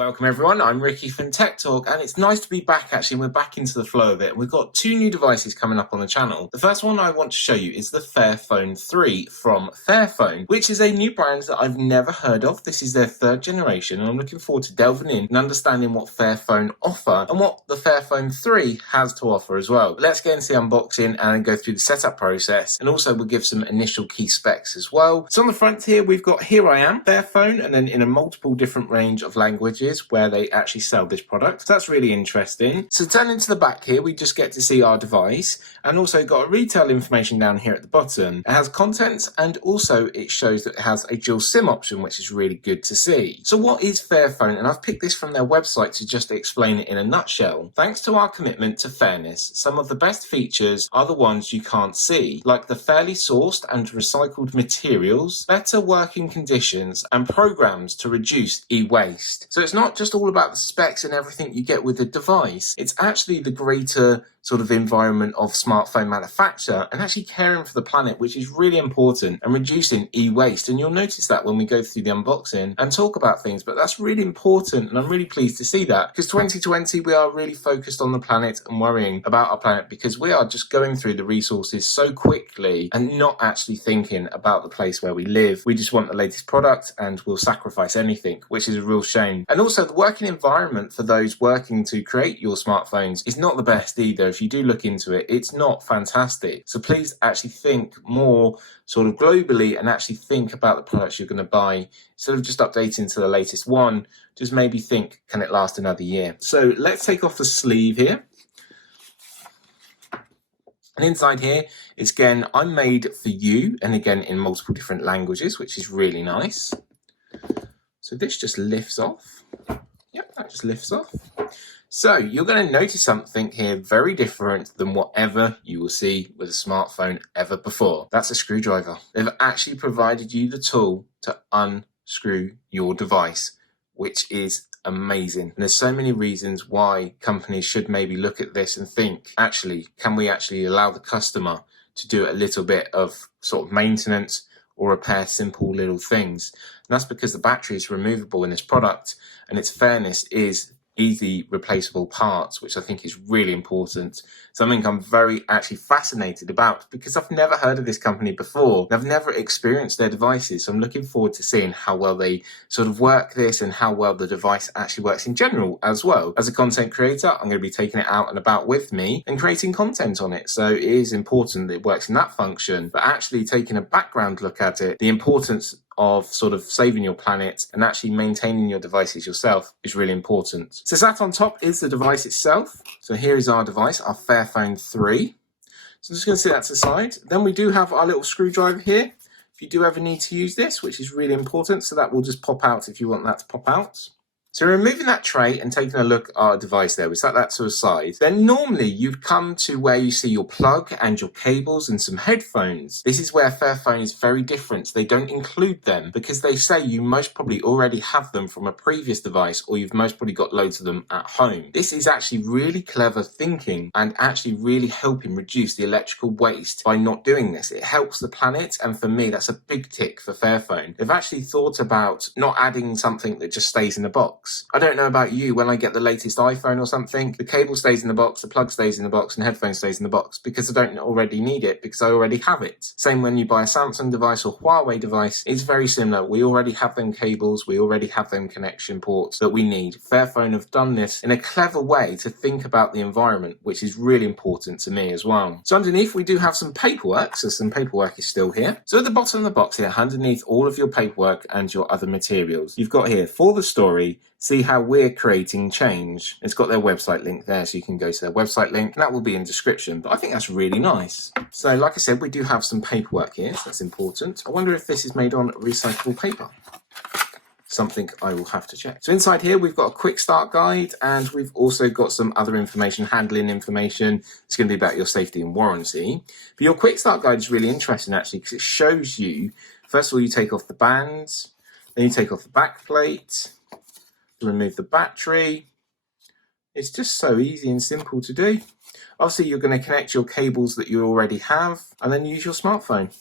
Welcome everyone, I'm Ricky from Tech Talk, and it's nice to be back actually, and we're back into the flow of it. We've got two new devices coming up on the channel. The first one I want to show you is the Fairphone 3 from Fairphone, which is a new brand that I've never heard of. This is their third generation, and I'm looking forward to delving in and understanding what Fairphone offer and what the Fairphone 3 has to offer as well. But let's get into the unboxing and go through the setup process, and also we'll give some initial key specs as well. So on the front here, we've got Here I Am, Fairphone, and then in a multiple different range of languages where they actually sell this product. So that's really interesting. So turning to the back here, we just get to see our device, and also got retail information down here at the bottom. It has contents, and also it shows that it has a dual SIM option, which is really good to see. So what is Fairphone? And I've picked this from their website to just explain it in a nutshell. Thanks to our commitment to fairness, some of the best features are the ones you can't see, like the fairly sourced and recycled materials, better working conditions, and programs to reduce e-waste. So it's not just all about the specs and everything you get with the device, it's actually the greater sort of environment of smartphone manufacture and actually caring for the planet, which is really important, and reducing e-waste. And you'll notice that when we go through the unboxing and talk about things, but that's really important, and I'm really pleased to see that, because 2020 we are really focused on the planet and worrying about our planet, because we are just going through the resources so quickly and not actually thinking about the place where we live. We just want the latest product and we'll sacrifice anything, which is a real shame. And also the working environment for those working to create your smartphones is not the best either. If you do look into it, it's not fantastic. So please actually think more sort of globally and actually think about the products you're going to buy. Instead of just updating to the latest one, just maybe think, can it last another year? So let's take off the sleeve here. And inside here, it's again, I'm made for you, and again in multiple different languages, which is really nice. So this just lifts off. Yep, that just lifts off. So you're going to notice something here very different than whatever you will see with a smartphone ever before. That's a screwdriver. They've actually provided you the tool to unscrew your device, which is amazing. And there's so many reasons why companies should maybe look at this and think, actually, can we actually allow the customer to do a little bit of sort of maintenance or repair simple little things? And that's because the battery is removable in this product, and its fairness is easy replaceable parts, which I think is really important. Something I'm very actually fascinated about, because I've never heard of this company before. I've never experienced their devices, so I'm looking forward to seeing how well they sort of work this and how well the device actually works in general as well. As a content creator, I'm going to be taking it out and about with me and creating content on it, so it is important that it works in that function. But actually taking a background look at it, the importance of sort of saving your planet and actually maintaining your devices yourself is really important. So sat on top is the device itself. So here is our device, our Fairphone 3. So I'm just going to set that to the side. Then we do have our little screwdriver here, if you do ever need to use this, which is really important. So that will just pop out if you want that to pop out. So removing that tray and taking a look at our device there, we set that to the side. Then normally you'd come to where you see your plug and your cables and some headphones. This is where Fairphone is very different. They don't include them because they say you most probably already have them from a previous device, or you've most probably got loads of them at home. This is actually really clever thinking and actually really helping reduce the electrical waste by not doing this. It helps the planet, and for me that's a big tick for Fairphone. They've actually thought about not adding something that just stays in the box. I don't know about you, when I get the latest iPhone or something, the cable stays in the box, the plug stays in the box, and headphone stays in the box, because I don't already need it, because I already have it. Same when you buy a Samsung device or Huawei device, it's very similar. We already have them cables, we already have them connection ports that we need. Fairphone have done this in a clever way to think about the environment, which is really important to me as well. So underneath we do have some paperwork, so some paperwork is still here. So at the bottom of the box here, underneath all of your paperwork and your other materials, you've got here, for the story, see how we're creating change. It's got their website link there, so you can go to their website link, and that will be in description. But I think that's really nice. So like I said, we do have some paperwork here, so that's important. I wonder if this is made on recyclable paper. Something I will have to check. So inside here, we've got a quick start guide, and we've also got some other information, handling information. It's going to be about your safety and warranty. But your quick start guide is really interesting actually, because it shows you, first of all, you take off the bands, then you take off the back plate, remove the battery. It's just so easy and simple to do. Obviously, you're going to connect your cables that you already have and then use your smartphone.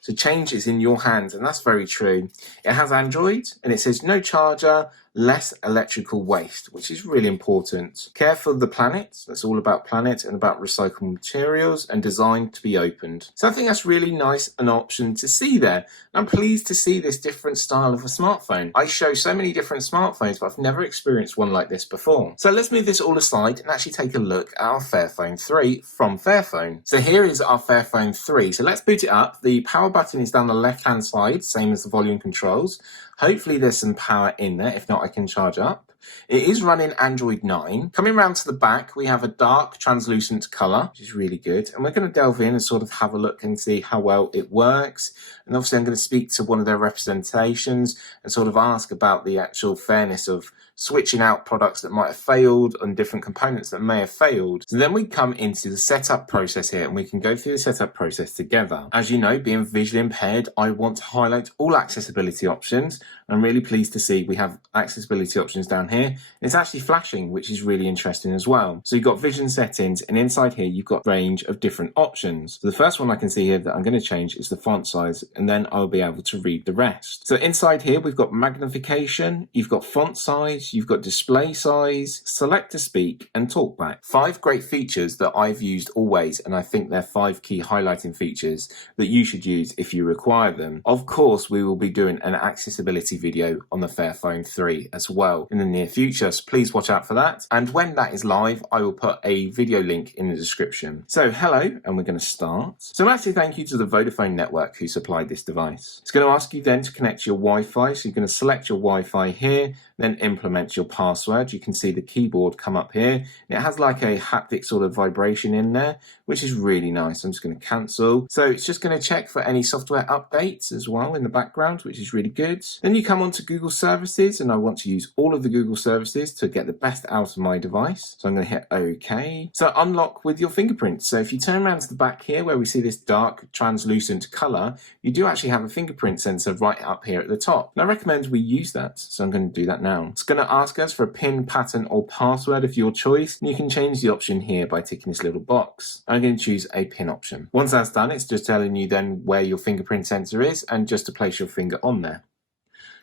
So change is in your hands, and that's very true. It has Android, and it says no charger, less electrical waste, which is really important. Care for the planet, that's all about planet and about recyclable materials, and designed to be opened. So I think that's really nice an option to see there. I'm pleased to see this different style of a smartphone. I show so many different smartphones, but I've never experienced one like this before. So let's move this all aside and actually take a look at our Fairphone 3 from Fairphone. So here is our Fairphone 3. So let's boot it up. The power button is down the left-hand side, same as the volume controls. Hopefully there's some power in there. If not, I can charge up. It is running Android 9. Coming around to the back, we have a dark translucent colour, which is really good. And we're going to delve in and sort of have a look and see how well it works. And obviously I'm going to speak to one of their representations and sort of ask about the actual fairness of switching out products that might have failed and different components that may have failed. So then we come into the setup process here and we can go through the setup process together. As you know, being visually impaired, I want to highlight all accessibility options. I'm really pleased to see we have accessibility options down here. And it's actually flashing, which is really interesting as well. So you've got vision settings, and inside here you've got a range of different options. So the first one I can see here that I'm going to change is the font size, and then I'll be able to read the rest. So inside here we've got magnification, you've got font size, you've got display size, select to speak, and talkback. 5 great features that I've used always, and I think they're 5 key highlighting features that you should use if you require them. Of course, we will be doing an accessibility video on the Fairphone 3 as well in the near future, so please watch out for that. And when that is live, I will put a video link in the description. So hello, and we're going to start. So massive thank you to the Vodafone network who supplied this device. It's going to ask you then to connect your Wi-Fi, so you're going to select your Wi-Fi here, then implement your password. You can see the keyboard come up here. It has like a haptic sort of vibration in there, which is really nice. I'm just going to cancel. So it's just going to check for any software updates as well in the background, which is really good. Then you come on to Google services, and I want to use all of the Google services to get the best out of my device. So I'm going to hit OK. So unlock with your fingerprint. So if you turn around to the back here where we see this dark translucent color, you do actually have a fingerprint sensor right up here at the top. And I recommend we use that. So I'm going to do that now. It's going to ask us for a PIN, pattern or password of your choice. And you can change the option here by ticking this little box. I'm going to choose a PIN option. Once that's done, it's just telling you then where your fingerprint sensor is and just to place your finger on there.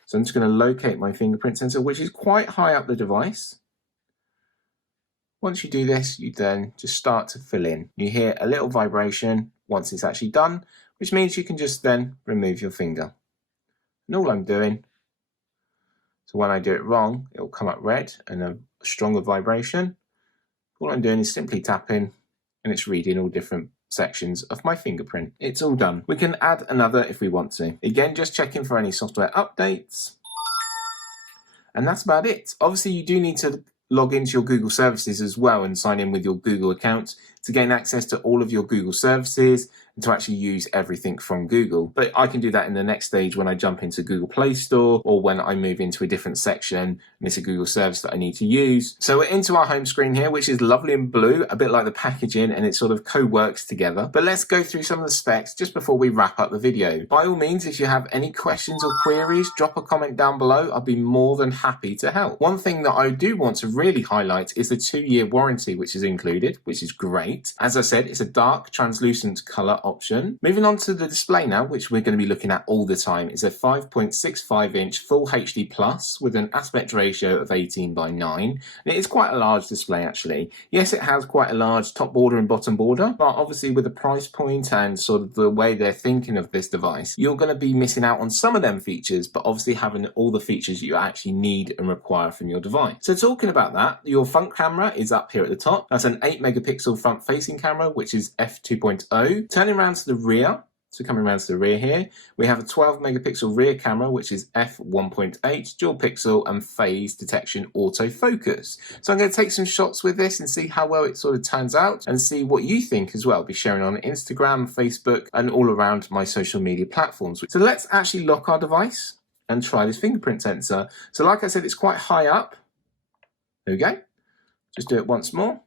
So I'm just going to locate my fingerprint sensor, which is quite high up the device. Once you do this, you then just start to fill in. You hear a little vibration once it's actually done, which means you can just then remove your finger. And all I'm doing, so when I do it wrong, it will come up red and a stronger vibration. All I'm doing is simply tapping, and it's reading all different sections of my fingerprint. It's all done. We can add another if we want to. Again, just checking for any software updates. And that's about it. Obviously, you do need to log into your Google services as well and sign in with your Google account to gain access to all of your Google services and to actually use everything from Google. But I can do that in the next stage when I jump into Google Play Store or when I move into a different section and it's a Google service that I need to use. So we're into our home screen here, which is lovely and blue, a bit like the packaging, and it sort of co-works together. But let's go through some of the specs just before we wrap up the video. By all means, if you have any questions or queries, drop a comment down below. I'll be more than happy to help. One thing that I do want to really highlight is the 2-year warranty, which is included, which is great. As I said, it's a dark translucent color option. Moving on to the display now, which we're going to be looking at all the time, is a 5.65 inch full HD plus with an aspect ratio of 18:9. And it is quite a large display actually. Yes, it has quite a large top border and bottom border, but obviously with the price point and sort of the way they're thinking of this device, you're going to be missing out on some of them features, but obviously having all the features you actually need and require from your device. So talking about that, your front camera is up here at the top. That's an 8 megapixel front facing camera, which is f2.0. Turning around to the rear, so coming around to the rear here, we have a 12 megapixel rear camera, which is f1.8, dual pixel and phase detection autofocus. So I'm going to take some shots with this and see how well it sort of turns out and see what you think as well. I'll be sharing on Instagram, Facebook, and all around my social media platforms. So let's actually lock our device and try this fingerprint sensor. So like I said, it's quite high up. There we go. Just do it once more.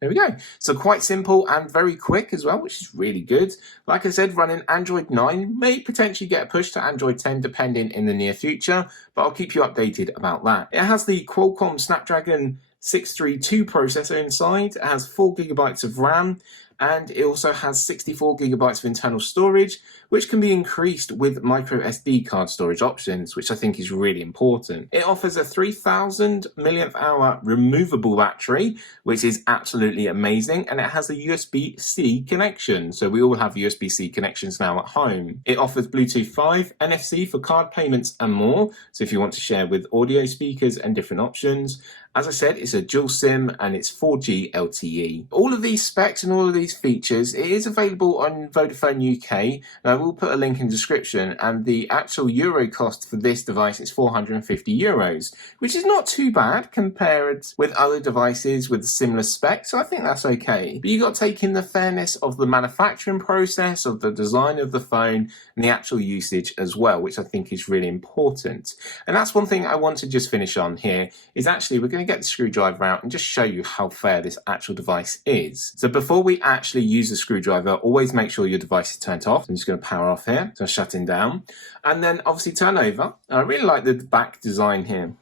There we go. So quite simple and very quick as well, which is really good. Like I said, running Android 9, may potentially get a push to Android 10 depending in the near future, but I'll keep you updated about that. It has the Qualcomm Snapdragon 632 processor inside. It has 4 gigabytes of RAM, and it also has 64 gigabytes of internal storage, which can be increased with micro SD card storage options, which I think is really important. It offers a 3000 milliamp hour removable battery, which is absolutely amazing, and it has a USB-C connection, so we all have USB-C connections now at home. It offers Bluetooth 5, NFC for card payments and more, so if you want to share with audio speakers and different options. As I said, it's a dual SIM and it's 4G LTE. All of these specs and all of these features, it is available on Vodafone UK, and I will put a link in the description, and the actual euro cost for this device is €450, which is not too bad compared with other devices with similar specs, so I think that's okay. But you got to take in the fairness of the manufacturing process, of the design of the phone, and the actual usage as well, which I think is really important. And that's one thing I want to just finish on here, is actually we're going to get the screwdriver out and just show you how fair this actual device is. So before we actually use the screwdriver, always make sure your device is turned off. I'm just going to power off here, so shutting down, and then obviously turn over. And I really like the back design here.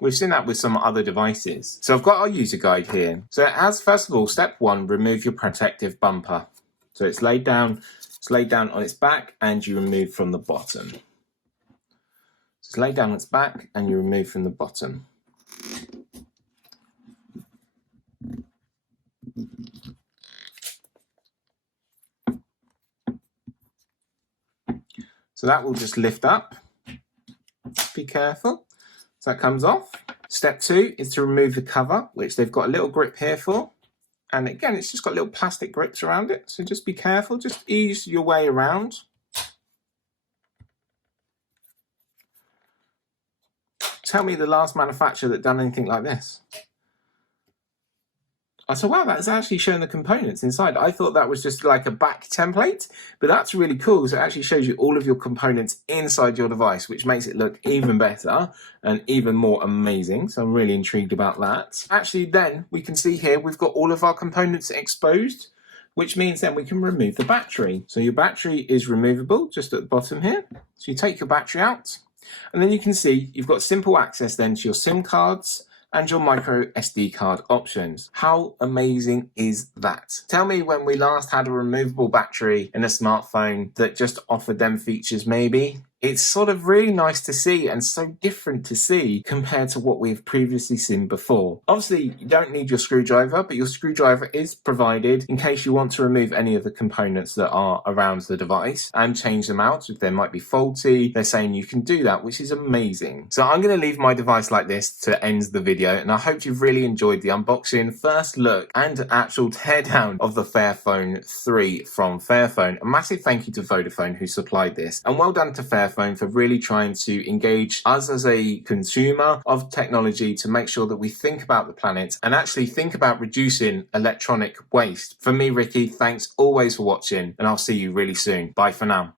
We've seen that with some other devices. So I've got our user guide here. So it has, first of all, step 1, remove your protective bumper. So it's laid down on its back and you remove from the bottom. So it's laid down on its back and you remove from the bottom. So that will just lift up. Be careful. So that comes off. Step 2 is to remove the cover, which they've got a little grip here for. And again, it's just got little plastic grips around it. So just be careful, just ease your way around. Tell me the last manufacturer that done anything like this. I said, wow, that's actually showing the components inside. I thought that was just like a back template, but that's really cool. So it actually shows you all of your components inside your device, which makes it look even better and even more amazing. So I'm really intrigued about that. Actually, then we can see here, we've got all of our components exposed, which means then we can remove the battery. So your battery is removable just at the bottom here. So you take your battery out, and then you can see you've got simple access then to your SIM cards and your micro SD card options. How amazing is that? Tell me when we last had a removable battery in a smartphone that just offered them features maybe. It's sort of really nice to see and so different to see compared to what we've previously seen before. Obviously, you don't need your screwdriver, but your screwdriver is provided in case you want to remove any of the components that are around the device and change them out if they might be faulty. They're saying you can do that, which is amazing. So I'm going to leave my device like this to end the video, and I hope you've really enjoyed the unboxing, first look, and actual teardown of the Fairphone 3 from Fairphone. A massive thank you to Vodafone who supplied this, and well done to Fairphone for really trying to engage us as a consumer of technology to make sure that we think about the planet and actually think about reducing electronic waste. For me, Ricky, thanks always for watching, and I'll see you really soon. Bye for now.